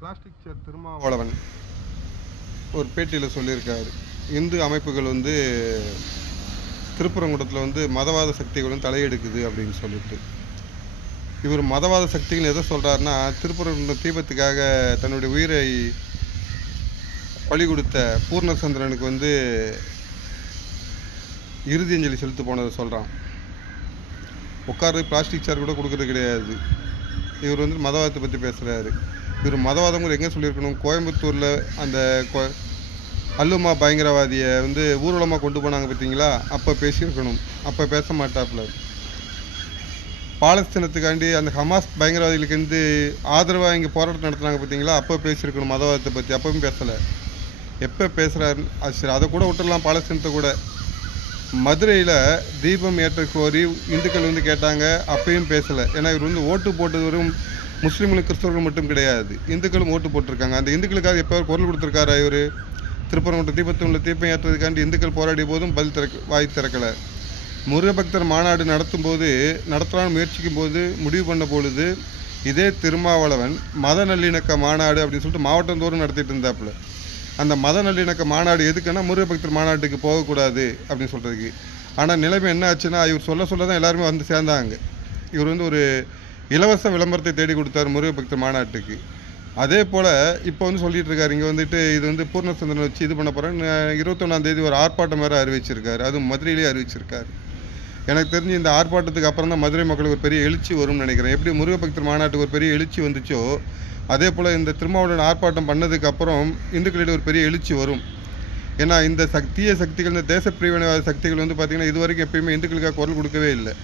Plastic chair Thirumavalavan ஒரு பேட்டியில் சொல்லியிருக்காரு. இந்து அமைப்புகள் வந்து திருப்பரங்குன்றத்தில் வந்து மதவாத சக்திகளும் தலையெடுக்குது அப்படின்னு சொல்லிட்டு. இவர் மதவாத சக்திகள் எதை சொல்கிறாருன்னா திருப்பரங்குன்றம் தீபத்துக்காக தன்னுடைய உயிரை பலி கொடுத்த பூர்ணச்சந்திரனுக்கு வந்து இறுதி அஞ்சலி செலுத்த போனதை சொல்கிறான் உட்காரு பிளாஸ்டிக் சேர் கூட கொடுக்கறது கிடையாது. இவர் வந்து மதவாதத்தை பற்றி பேசுகிறாரு இவர் மதவாதம் எங்கே சொல்லியிருக்கணும்? கோயம்புத்தூரில் அந்த கொ அல்லுமா பயங்கரவாதியை வந்து ஊர்வலமாக கொண்டு போனாங்க பார்த்தீங்களா அப்போ பேசியிருக்கணும். அப்போ பேச மாட்டாப்புல பாலஸ்தீனத்துக்காண்டி அந்த ஹமாஸ் பயங்கரவாதிகளுக்கு வந்து ஆதரவாக இங்கே போராட்டம் நடத்துனாங்க பார்த்தீங்களா அப்போ பேசியிருக்கணும் மதவாதத்தை பற்றி அப்பவும் பேசலை. எப்போ பேசுகிறாரு சரி அதை கூட விட்டுடலாம் பாலஸ்தீனத்தை கூட. மதுரையில் தீபம் ஏற்ற கோரி இந்துக்கள் வந்து கேட்டாங்க அப்பயும் பேசலை. ஏன்னா இவர் வந்து ஓட்டு போட்டது வரும் முஸ்லீம்களும் கிறிஸ்தவர்கள் மட்டும் கிடையாது. இந்துக்களும் ஓட்டு போட்டிருக்காங்க. அந்த இந்துக்களுக்காக எப்போ குரல் கொடுத்துருக்காரா இவர்? திருப்பரங்குன்ற தீபத்தூரில் தீபம் ஏற்றுறதுக்காண்டி இந்துக்கள் போராடிய போதும் பதில் திறக்க வாய் திறக்கலை. முருகபக்தர் மாநாடு நடத்தும் போது நடத்தலாம்னு முயற்சிக்கும் போது முடிவு பண்ண பொழுது இதே திருமாவளவன் மத நல்லிணக்க மாநாடு அப்படின்னு சொல்லிட்டு மாவட்டந்தோறும் நடத்திட்டு இருந்தாப்புல. அந்த மத நல்லிணக்க மாநாடு எதுக்குன்னா முருகபக்தர் மாநாட்டுக்கு போகக்கூடாது அப்படின்னு சொல்கிறதுக்கு ஆனால் நிலைமை என்ன ஆச்சுன்னா இவர் சொல்ல சொல்ல தான் எல்லாருமே வந்து சேர்ந்தாங்க. இவர் வந்து ஒரு இலவச விளம்பரத்தை தேடி கொடுத்தார் முருகபக்தர் மாநாட்டுக்கு. அதே போல் இப்போ வந்து சொல்லிட்டு இருக்காரு இங்கே வந்துட்டு இது வந்து பூர்ணச்சந்திரன் வச்சு இது பண்ண போகிறேன் இருபத்தொன்னாம் தேதி ஒரு ஆர்ப்பாட்டம் வேறு அறிவிச்சிருக்காரு. அதுவும் மதுரையிலேயே அறிவிச்சிருக்காரு. எனக்கு தெரிஞ்சு இந்த ஆர்ப்பாட்டத்துக்கு அப்புறம் தான் மதுரை மக்களுக்கு ஒரு பெரிய எழுச்சி வரும்னு நினைக்கிறேன். எப்படி முருகபக்தர் மாநாட்டுக்கு ஒரு பெரிய எழுச்சி வந்துச்சோ அதே போல் இந்த திருமாவளவன் ஆர்ப்பாட்டம் பண்ணதுக்கு அப்புறம் இந்துக்களிடையே ஒரு பெரிய எழுச்சி வரும். ஏன்னா இந்த சக்திய சக்திகள் இந்த தேச பிரிவினைவாத சக்திகள் வந்து பார்த்திங்கன்னா இது வரைக்கும் எப்பயுமே இந்துக்களுக்காக குரல் கொடுக்கவே இல்லை.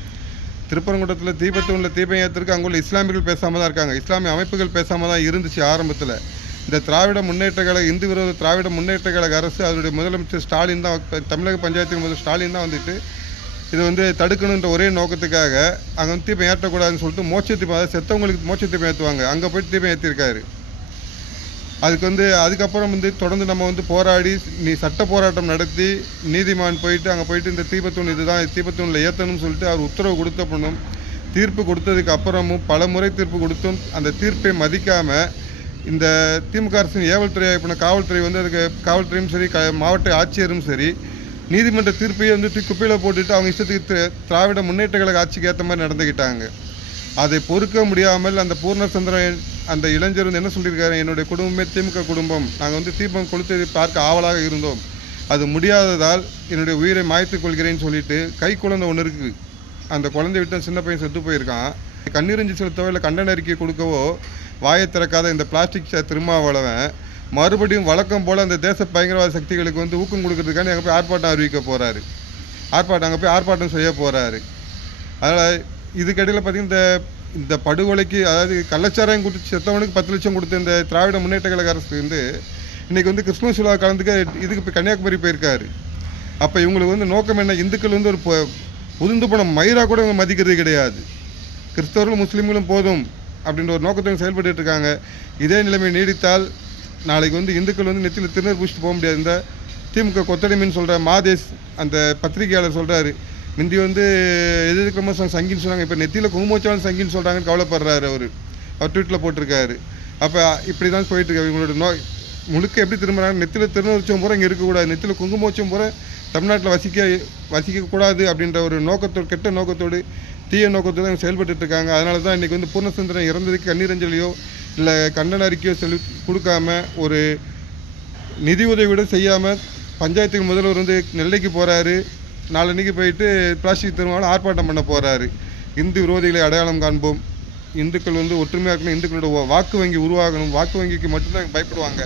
திருப்பரங்குன்றத்தில் தீபத்தூணில் தீபம் ஏற்றுறதுக்கு அங்குள்ள இஸ்லாமியர்கள் பேசாமல் தான் இருக்காங்க. இஸ்லாமிய அமைப்புகள் பேசாமல் தான் இருந்துச்சு ஆரம்பத்தில். இந்த திராவிட முன்னேற்ற கழக இந்து விரோத திராவிட முன்னேற்ற கழக அரசு அதனுடைய முதலமைச்சர் ஸ்டாலின் தான் தமிழக பஞ்சாயத்துக்கு முதல் ஸ்டாலின் தான் வந்துட்டு இது வந்து தடுக்கணுன்ற ஒரே நோக்கத்துக்காக அங்கே வந்து தீபம் ஏற்றக்கூடாதுன்னு சொல்லிட்டு மோட்ச தீபம் அதாவது செத்தவங்களுக்கு மோட்ச தீபம் ஏற்றுவாங்க அங்கே போய் தீபம் ஏற்றிருக்காரு அதுக்கு வந்து அதுக்கப்புறம் வந்து தொடர்ந்து நம்ம வந்து போராடி நீ சட்ட போராட்டம் நடத்தி நீதிமான் போயிட்டு அங்கே போயிட்டு இந்த தீபத்தூண் இதுதான் தீபத்தூணில் ஏற்றணும்னு சொல்லிட்டு அவர் உத்தரவு கொடுத்த பண்ணும் தீர்ப்பு கொடுத்ததுக்கு அப்புறமும் பல முறை தீர்ப்பு கொடுத்தும் அந்த தீர்ப்பை மதிக்காமல் இந்த திமுக அரசின் ஏவல்துறை இப்போ காவல்துறை வந்து அதுக்கு காவல்துறையும் சரி க மாவட்ட ஆட்சியரும் சரி நீதிமன்ற தீர்ப்பையே வந்து குப்பையில் போட்டுட்டு அவங்க இஷ்டத்துக்கு திராவிட முன்னேற்ற கழக ஆட்சிக்கு ஏற்ற மாதிரி நடந்துக்கிட்டாங்க அதை பொறுக்க முடியாமல் அந்த பூர்ணச்சந்திரன் அந்த இளைஞர் வந்து என்ன சொல்லியிருக்காரு? என்னுடைய குடும்பமே திமுக குடும்பம். நாங்கள் வந்து தீபம் கொளுத்து பார்க்க ஆவலாக இருந்தோம். அது முடியாததால் என்னுடைய உயிரை மாய்த்துக் கொள்கிறேன்னு சொல்லிட்டு கை குழந்தை ஒன்று இருக்குது அந்த குழந்தை விட்டு சின்ன பையன் செத்து போயிருக்கான். கண்ணீரஞ்சி செலுத்தவோ இல்லை கண்டன அறிக்கை கொடுக்கவோ வாயை திறக்காத இந்த பிளாஸ்டிக் சே- திருமாவளவன் மறுபடியும் வழக்கம் போல் அந்த தேச பயங்கரவாத சக்திகளுக்கு வந்து ஊக்கம் கொடுக்கறதுக்காண்டி அங்கே போய் ஆர்ப்பாட்டம் அறிவிக்க போகிறாரு ஆர்ப்பாட்டம் அங்கே போய் ஆர்ப்பாட்டம் செய்ய போகிறாரு அதனால் இதுக்கடையில் பார்த்தீங்கன்னா இந்த இந்த படுகொலைக்கு அதாவது கள்ளச்சாராயம் குடிச்சு செத்தவனுக்கு பத்து லட்சம் கொடுத்த இந்த திராவிட முன்னேற்ற கழக அரசு வந்து இன்றைக்கி வந்து கிறிஸ்துமஸ் விழா கலந்துக்க இதுக்கு இப்போ கன்னியாகுமரி போயிருக்காரு. அப்போ இவங்களுக்கு வந்து நோக்கம் என்ன? இந்துக்கள் வந்து ஒரு பொ- உதிர்ந்து போன மயிராக கூட இவங்க மதிக்கிறது கிடையாது. கிறிஸ்தவர்களும் முஸ்லீம்களும் போதும் அப்படின்ற ஒரு நோக்கத்தை செயல்பட்டு இருக்காங்க. இதே நிலைமை நீடித்தால் நாளைக்கு வந்து இந்துக்கள் வந்து நெத்தியில் திருநெல் பூசிட்டு போக முடியாது. இந்த திமுக கொத்தடிமின்னு சொல்கிற மாதேஷ் அந்த பத்திரிகையாளர் சொல்கிறாரு முந்தி வந்து எது எதுக்குமா சங்கின்னு சொன்னாங்க. இப்போ நெத்தியில் குங்குமச்சாலும் சங்கின்னு சொல்கிறாங்கன்னு கவலைப்படுறாரு அவர். அவர் ட்விட்டில் போட்டிருக்காரு. அப்போ இப்படி தான் போயிட்டுருக்கு இவங்களோட நோய் முழுக்க எப்படி திரும்புகிறாங்க நெத்தியில் திருநூற்சம் பூரா இங்கே இருக்கக்கூடாது நெத்தியில் குங்குமோச்சம் பூரா தமிழ்நாட்டில் வசிக்க வசிக்கக்கூடாது அப்படின்ற ஒரு நோக்கத்தோடு கெட்ட நோக்கத்தோடு தீய நோக்கத்தோடு அவங்க செயல்பட்டுட்டு இருக்காங்க. அதனால தான் இன்றைக்கி வந்து பூர்ணசுந்தரம் இறந்ததுக்கு கண்ணீரஞ்சலியோ இல்லை கண்டன அறிக்கையோ செலு கொடுக்காம ஒரு நிதி உதவி செய்யாமல் பஞ்சாயத்துக்கு முதல்வர் வந்து நெல்லைக்கு போகிறாரு நாளன்னைக்கு போயிட்டு பிளாஸ்டிக் திருமாவளம் ஆர்ப்பாட்டம் பண்ண போகிறாரு இந்து விரோதிகளை அடையாளம் காண்போம். இந்துக்கள் வந்து ஒற்றுமையாக இருக்கணும் இந்துக்களோட வாக்கு வங்கி உருவாகணும் வாக்கு வங்கிக்கு மட்டும்தான் பயப்படுவாங்க.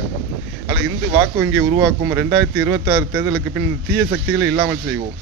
அதில் இந்து வாக்கு வங்கியை உருவாக்கும் ரெண்டாயிரத்தி இருபத்தாறு தேர்தலுக்கு பின் தீய சக்திகளை இல்லாமல் செய்வோம்.